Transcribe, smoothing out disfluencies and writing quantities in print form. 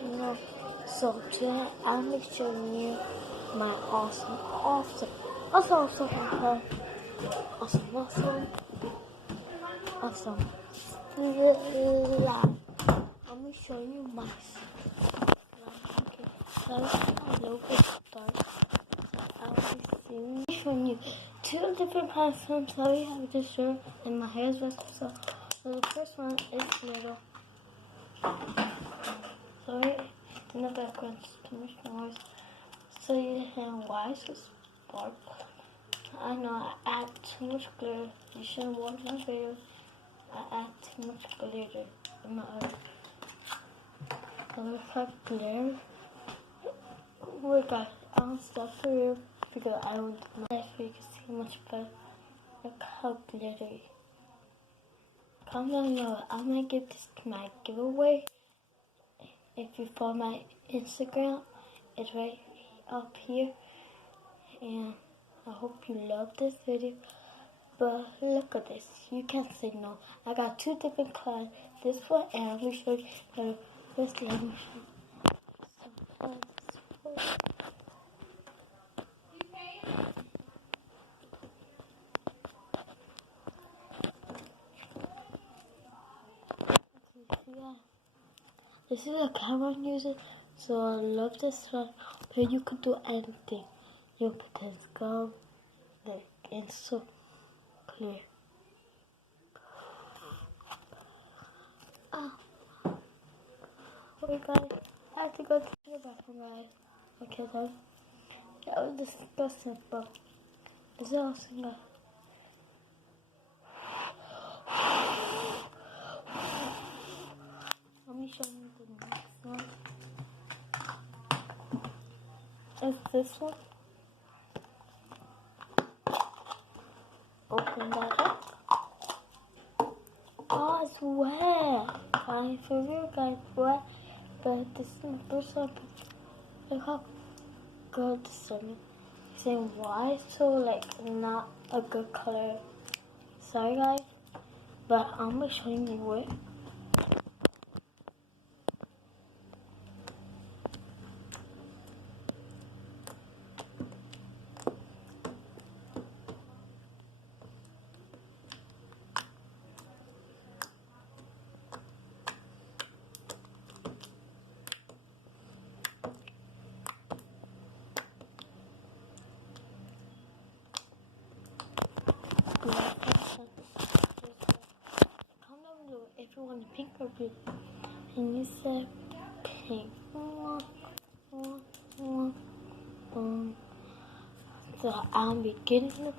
channel. So today I'm going to show you my awesome slime. I'm going to show you my slime. Okay, so my logo starts. I'll be showing you two different kinds of slimes. So we have this shirt and my hair is wet. So the first one is little. Sorry, in the background, too much noise. So you can why so spark. I know I add too much glitter. You shouldn't watch my videos. I add too much glitter in my other glitter. We got stuff for you because I want my life so you can see much better. Look how glittery. Comment down below. I might give this to my giveaway. If you follow my Instagram, it's right up here. And I hope you love this video. But look at this. You can't say no. I got two different colors. This one and I'm going to show you the first one. This is a camera I'm using, so I love this one. But you could do anything. You put this gum, like it's so clear. Oh, wait guys, I have to go to the bathroom, guys. Okay, guys. That was disgusting, but it's awesome, guys. Let me show you the next one. It's this one. Open that up. Oh, it's wet. I for real, guys, wet. But this is my first one. Look how good this is. Saying why so like not a good color. Sorry, guys, but I'm gonna show you it. Comment down below if you want a pink or blue. And you said pink. So I'll be getting the